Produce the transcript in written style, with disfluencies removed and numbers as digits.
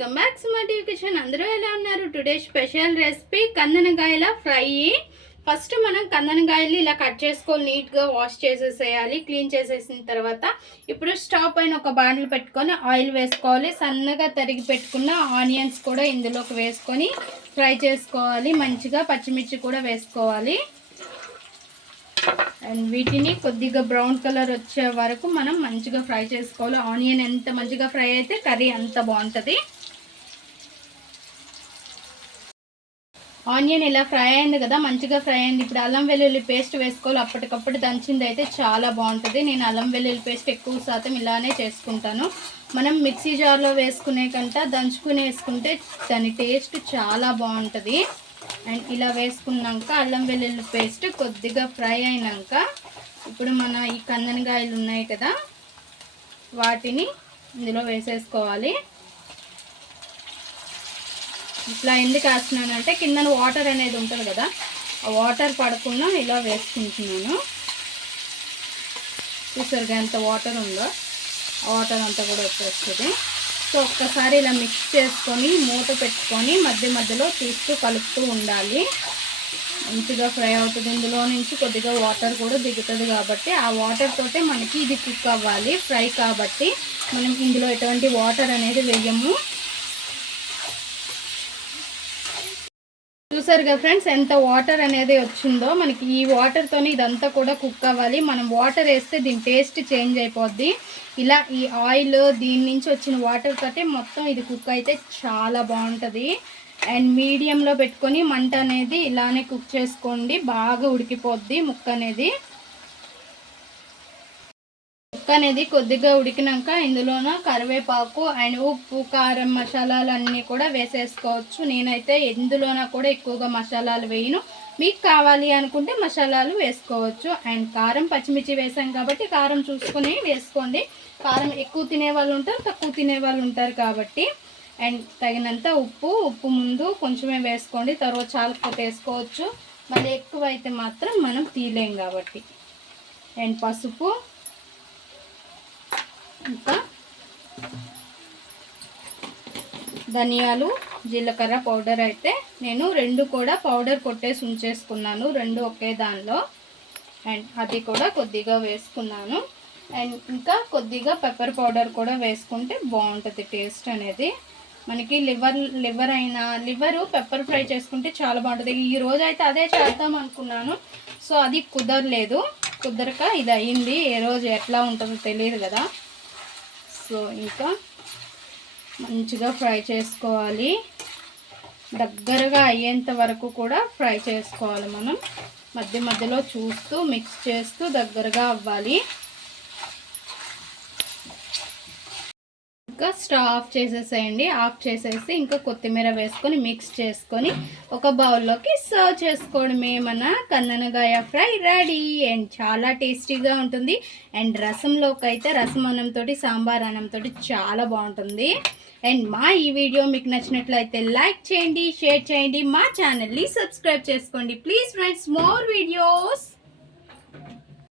Welcome back to my TV kitchen. అందరూ ఎలా ఉన్నారు? టుడే స్పెషల్ రెసిపీ కందనకాయల ఫ్రై. ఫస్ట్ మనం కందనకాయలు ఇలా కట్ చేసుకొని నీట్గా వాష్ చేసేసేయాలి. క్లీన్ చేసేసిన తర్వాత ఇప్పుడు స్టవ్ పైన ఒక బాండిల్ పెట్టుకొని ఆయిల్ వేసుకోవాలి. సన్నగా తరిగి పెట్టుకున్న ఆనియన్స్ కూడా ఇందులోకి వేసుకొని ఫ్రై చేసుకోవాలి. మంచిగా పచ్చిమిర్చి కూడా వేసుకోవాలి. అండ్ వీటిని కొద్దిగా బ్రౌన్ కలర్ వచ్చే వరకు మనం మంచిగా ఫ్రై చేసుకోవాలి. ఆనియన్ ఎంత మంచిగా ఫ్రై అయితే కర్రీ అంత బాగుంటుంది. ఆనియన్ ఇలా ఫ్రై అయింది కదా, మంచిగా ఫ్రై అయింది. ఇప్పుడు అల్లం వెల్లుల్లి పేస్ట్ వేసుకోవాలి. అప్పటికప్పుడు దంచింది అయితే చాలా బాగుంటుంది. నేను అల్లం వెల్లుల్లి పేస్ట్ ఎక్కువ శాతం ఇలానే చేసుకుంటాను. మనం మిక్సీ జార్లో వేసుకునే కంటే దంచుకుని వేసుకుంటే దాని టేస్ట్ చాలా బాగుంటుంది. అండ్ ఇలా వేసుకున్నాక అల్లం వెల్లుల్లి పేస్ట్ కొద్దిగా ఫ్రై అయినాక ఇప్పుడు మన ఈ కందనకాయలు ఉన్నాయి కదా, వాటిని ఇందులో వేసేసుకోవాలి. ఇట్లా ఎందుకు వేస్తున్నానంటే కింద వాటర్ అనేది ఉంటుంది కదా, ఆ వాటర్ పడకుండా ఇలా వేసుకుంటున్నాను. చూసారుగా ఎంత వాటర్ ఉందో, ఆ వాటర్ అంతా కూడా వచ్చేస్తుంది. సో ఒక్కసారి ఇలా మిక్స్ చేసుకొని మూత పెట్టుకొని మధ్య మధ్యలో తీస్తూ కలుపుతూ ఉండాలి. మంచిగా ఫ్రై అవుతుంది. ఇందులో నుంచి కొద్దిగా వాటర్ కూడా దిగుతుంది కాబట్టి ఆ వాటర్ తోటే మనకి ఇది కుక్ అవ్వాలి. ఫ్రై కాబట్టి మనం ఇందులో ఎటువంటి వాటర్ అనేది వేయము. చూసారుగా ఫ్రెండ్స్ ఎంత వాటర్ అనేది వచ్చిందో. మనకి ఈ వాటర్తోనే ఇదంతా కూడా కుక్ అవ్వాలి. మనం వాటర్ వేస్తే దీని టేస్ట్ చేంజ్ అయిపోద్ది. ఇలా ఈ ఆయిల్ దీని నుంచి వచ్చిన వాటర్ తోటే మొత్తం ఇది కుక్ అయితే చాలా బాగుంటుంది. అండ్ మీడియంలో పెట్టుకొని మంట అనేది ఇలానే కుక్ చేసుకోండి. బాగా ఉడికిపోద్ది ముక్క అనేది. కొద్దిగా ఉడికినాక ఇందులోన కరివేపాకు అండ్ ఉప్పు, కారం, మసాలాలు అన్నీ కూడా వేసేసుకోవచ్చు. నేనైతే ఇందులోన కూడా ఎక్కువగా మసాలాలు వేయను. మీకు కావాలి అనుకుంటే మసాలాలు వేసుకోవచ్చు. అండ్ కారం, పచ్చిమిర్చి వేసాం కాబట్టి కారం చూసుకొని వేసుకోండి. కారం ఎక్కువ తినే వాళ్ళు ఉంటారు, తక్కువ తినే వాళ్ళు ఉంటారు కాబట్టి. అండ్ తగినంత ఉప్పు ముందు కొంచెమే వేసుకోండి, తర్వాత చాలా వేసుకోవచ్చు. మళ్ళీ ఎక్కువ అయితే మాత్రం మనం తీయలేం కాబట్టి. అండ్ పసుపు, ఇంకా ధనియాలు, జీలకర్ర పౌడర్ అయితే నేను 2 కూడా పౌడర్ కొట్టేసి ఉంచేసుకున్నాను, 2 ఒకే దానిలో. అండ్ అది కూడా కొద్దిగా వేసుకున్నాను. అండ్ ఇంకా కొద్దిగా పెప్పర్ పౌడర్ కూడా వేసుకుంటే బాగుంటుంది టేస్ట్ అనేది. మనకి లివరు పెప్పర్ ఫ్రై చేసుకుంటే చాలా బాగుంటుంది. ఈరోజు అయితే అదే చేద్దాం అనుకున్నాను, సో అది కుదరక ఇది అయ్యింది. ఏ రోజు ఎట్లా ఉంటుందో తెలియదు కదా. సో ఇంకా మంచిగా ఫ్రై చేసుకోవాలి. దగ్గరగా అయ్యేంత వరకు కూడా ఫ్రై చేసుకోవాలి. మనం మధ్య మధ్యలో చూస్తూ మిక్స్ చేస్తూ దగ్గరగా అవ్వాలి. ఇంకా స్టవ్ ఆఫ్ చేసేసేయండి. ఆఫ్ చేసేసి ఇంకా కొత్తిమీర వేసుకొని మిక్స్ చేసుకొని ఒక బౌల్లోకి సర్వ్ చేసుకోవడమే. మన కందనకాయ ఫ్రై రెడీ. అండ్ చాలా టేస్టీగా ఉంటుంది. అండ్ రసంలోకి అయితే రసం అన్నంతో, సాంబార్ అన్నంతో చాలా బాగుంటుంది. అండ్ మా ఈ వీడియో మీకు నచ్చినట్లయితే లైక్ చేయండి, షేర్ చేయండి, మా ఛానల్ని సబ్స్క్రైబ్ చేసుకోండి ప్లీజ్ ఫ్రెండ్స్. More videos.